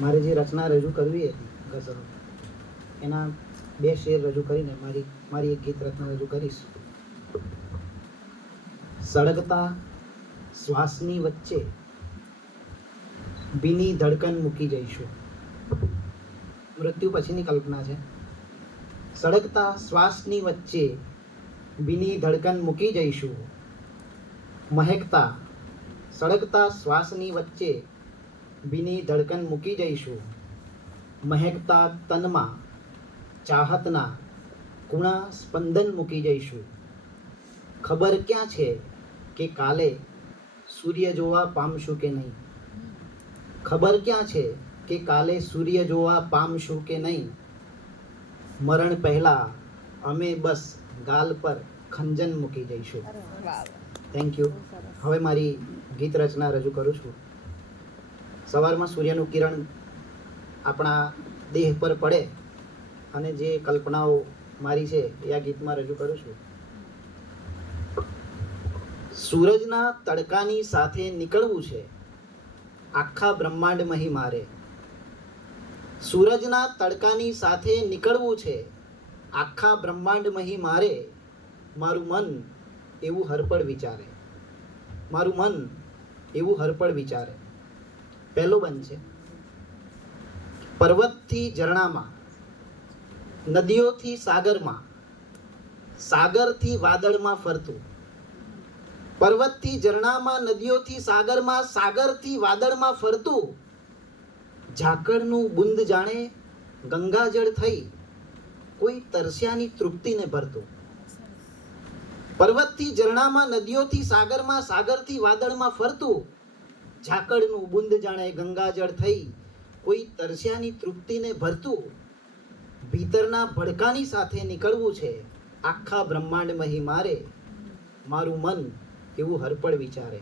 મારે જે રચના રજૂ કરવી હતી, ગઝલ, એના બે શેર રજૂ કરીને મારી મારી એક ગીત રચના રજૂ કરીશ. સળગતા શ્વાસની વચ્ચે ભીની ધડકન મૂકી જઈશું. મૃત્યુ પછીની કલ્પના છે. સળગતા શ્વાસની વચ્ચે ભીની ધડકન મૂકી જઈશું. મહેકતા, સળગતા શ્વાસની વચ્ચે ભીની ધડકન મૂકી જઈશું. મહેકતા તનમાં ચાહતના કુણા સ્પંદન મૂકી જઈશું. ખબર ક્યાં છે કે કાલે સૂર્ય જોવા પામશું કે નહીં? ખબર ક્યાં છે કે કાલે સૂર્ય જોવા પામશું કે નહીં? મરણ પહેલા અમે બસ ગાલ પર ખંજન મૂકી જઈશું. થેન્ક યુ હવે મારી ગીત રચના રજૂ કરું છું. સવારમાં સૂર્યનું કિરણ આપણા દેહ પર પડે અને જે કલ્પનાઓ મારી છે એ આ ગીતમાં રજૂ કરું છું. સૂરજના તડકાની સાથે નીકળવું છે. આખા બ્રહ્માંડમહી મારે સૂરજના તડકાની સાથે નીકળવું છે. આખા બ્રહ્માંડમહી મારે મારું મન એવું હરપળ વિચારે. મારું મન એવું હરપળ વિચારે. પહેલો છે. પર્વતથી ઝરણામાં, નદીઓથી સાગરમાં, સાગરથી વાદળમાં ફરતું. પર્વતથી ઝરણામાં, નદીઓથી સાગરમાં, સાગરથી વાદળમાં ફરતું. ઝાકળનું બુંદ જાણે ગંગાજળ થઈ કોઈ તરસ્યાની તૃપ્તિને ભરતું. પર્વતથી ઝરણામાં, નદીઓથી સાગરમાં, સાગરથી વાદળમાં ફરતું. ઝાકળનું બુંદ જાણે ગંગાજળ થઈ કોઈ તરસ્યાની તૃપ્તિને ભરતું ભીતરના ભડકાની સાથે નીકળવું છે આખા બ્રહ્માંડમહી મારે મારું મન એવું હરપળ વિચારે.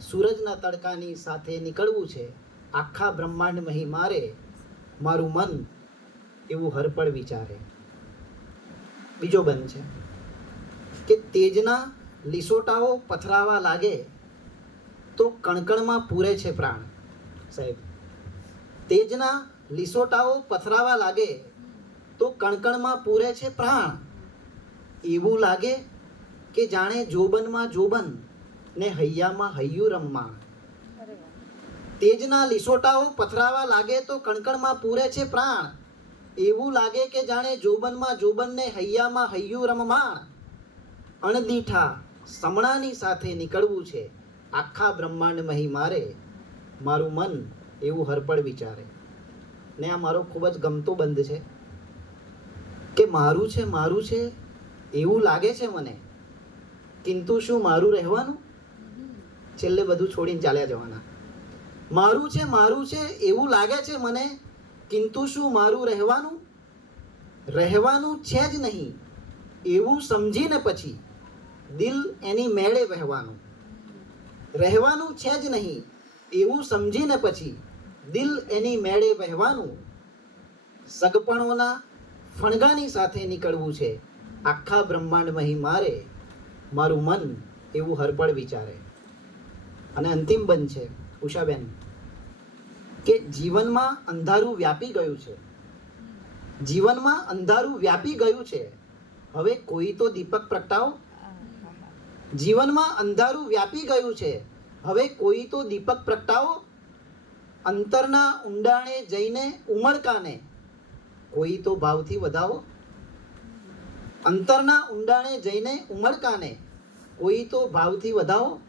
સૂરજના તડકાની સાથે નીકળવું છે આખા બ્રહ્માંડમહી મારે મારું મન એવું હરપળ વિચારે. બીજો બંધ છે કે તેજના લીસોટાઓ પથરાવા લાગે તો કણકણમાં પૂરે છે પ્રાણ. સાહેબ, તેજના લીસોટાઓ પથરાવા લાગે તો કણકણમાં પૂરે છે પ્રાણ. એવું લાગે કે જાણે જોબનમાં જોબન ને હૈયામાં હૈયું રમવા તેજના લીસોટાઓ પથરાવા લાગે તો કણકણમાં પૂરે છે પ્રાણ. એવું લાગે કે જાણે જોબનમાં જોબનને હૈયામાં હૈયું રમમાણ. અણદીઠા સમણાની સાથે નીકળવું છે. આખા બ્રહ્માંડમાં મારે મારું મન એવું હરપળ વિચારે. ને આ મારો ખૂબ જ ગમતો બંધ છે. કે મારું છે મારું છે, એવું લાગે છે મને. કિંતુ શું મારું રહેવાનું? છેલ્લે બધું છોડીને ચાલ્યા જવાના. મારું છે મારું છે, એવું લાગે છે મને. કિંતુ શું મારું રહેવાનું? રહેવાનું છે જ નહીં. એવું સમજીને પછી દિલ એની મેળે વહેવાનું. રહેવાનું છે જ નહીં. એવું સમજીને પછી દિલ એની મેળે વહેવાનું સગપણોના ફણગાની સાથે નીકળવું છે. આખા બ્રહ્માંડમાં મારે મારું મન એવું હરપળ વિચારે. અને અંતિમ બંધ છે, ઉષાબેન, કે જીવનમાં અંધારું વ્યાપી ગયું છે. જીવનમાં અંધારું વ્યાપી ગયું છે. હવે કોઈ તો દીપક પ્રગટાવો. જીવનમાં અંધારું વ્યાપી ગયું છે. હવે કોઈ તો દીપક પ્રગટાવો, અંતરના ઊંડાણે જઈને ઉમળકાને કોઈ તો ભાવથી વધાવો, અંતરના ઊંડાણે જઈને ઉમળકાને કોઈ તો ભાવથી વધાવો,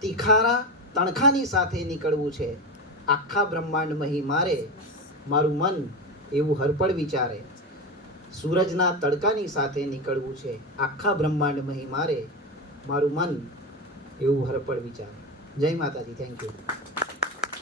તીખારા તણખાની સાથે નીકળવું છે. આખા બ્રહ્માંડમાં મારે, મારું મન એવું હરપળ વિચારે. સૂરજના તડકાની સાથે નીકળવું છે. આખા બ્રહ્માંડમાં મારે મારું મન એવું હરપળ વિચાર. જય માતાજી થેન્ક યુ